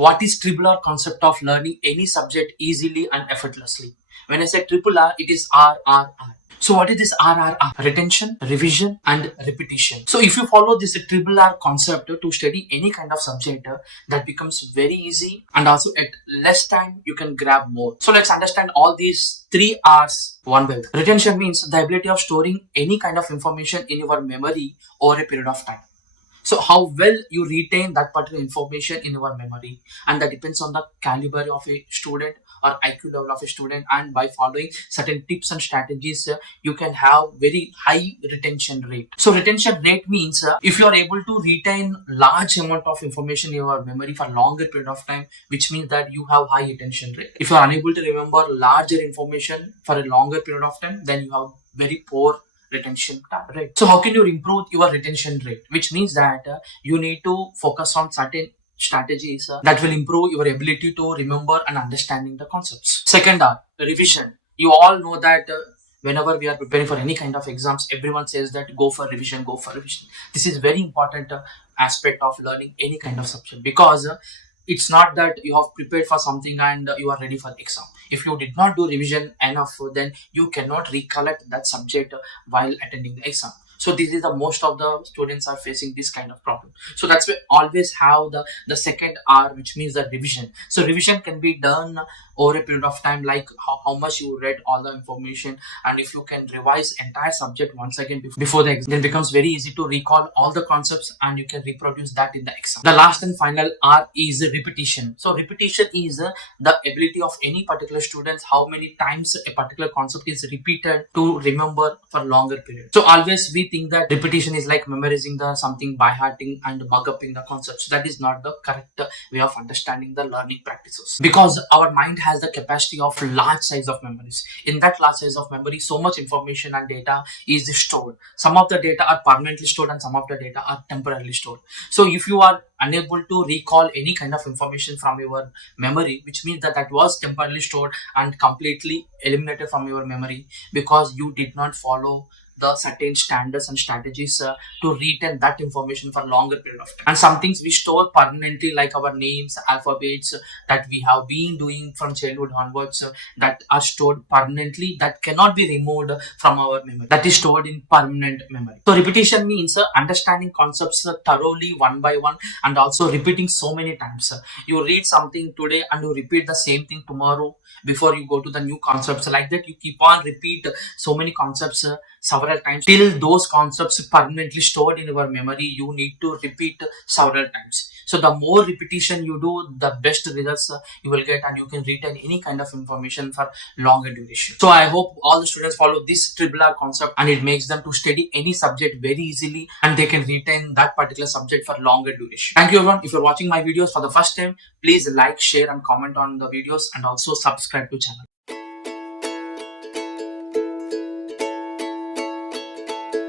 What is R concept of learning any subject easily and effortlessly? When I say R, it is RRR. So what is this RRR? Retention, revision, and repetition. So if you follow this R concept to study any kind of subject, that becomes very easy, and also at less time you can grab more. So let's understand all these three R's one by one. Retention means the ability of storing any kind of information in your memory over a period of time. So how well you retain that particular information in your memory, and that depends on the caliber of a student or IQ level of a student. And by following certain tips and strategies, you can have very high retention rate. So retention rate means if you are able to retain large amount of information in your memory for longer period of time, which means that you have high retention rate. If you are unable to remember larger information for a longer period of time, then you have very poor retention rate. So how can you improve your retention rate? Which means that you need to focus on certain strategies that will improve your ability to remember and understanding the concepts. Second R, revision. You all know that whenever we are preparing for any kind of exams, everyone says that go for revision, go for revision. This is very important aspect of learning any kind of subject, because it's not that you have prepared for something and you are ready for the exam. If you did not do revision enough, then you cannot recollect that subject while attending the exam. So this is the most of the students are facing this kind of problem. So that's why always have the second R, which means the revision. So revision can be done over a period of time, like how much you read all the information, and if you can revise entire subject once again before the exam, then it becomes very easy to recall all the concepts and you can reproduce that in the exam. The last and final R is repetition. So repetition is the ability of any particular students, how many times a particular concept is repeated to remember for longer period. So always we think that repetition is like memorizing the something by hearting and mug-upping the concepts. That is not the correct way of understanding the learning practices, because our mind has the capacity of large size of memories. In that large size of memory, so much information and data is stored. Some of the data are permanently stored and some of the data are temporarily stored. So if you are unable to recall any kind of information from your memory, which means that that was temporarily stored and completely eliminated from your memory because you did not follow the certain standards and strategies to retain that information for longer period of time. And some things we store permanently, like our names, alphabets that we have been doing from childhood onwards, that are stored permanently, that cannot be removed from our memory, that is stored in permanent memory. So repetition means understanding concepts thoroughly one by one, and also repeating so many times. You read something today and you repeat the same thing tomorrow before you go to the new concepts. Like that, you keep on repeat so many concepts several times till those concepts permanently stored in your memory. You need to repeat several times. So the more repetition you do, the best results you will get, and you can retain any kind of information for longer duration. So I hope all the students follow this R concept, and it makes them to study any subject very easily, and they can retain that particular subject for longer duration. Thank you everyone. If you're watching my videos for the first time, please like, share and comment on the videos, and also subscribe to channel.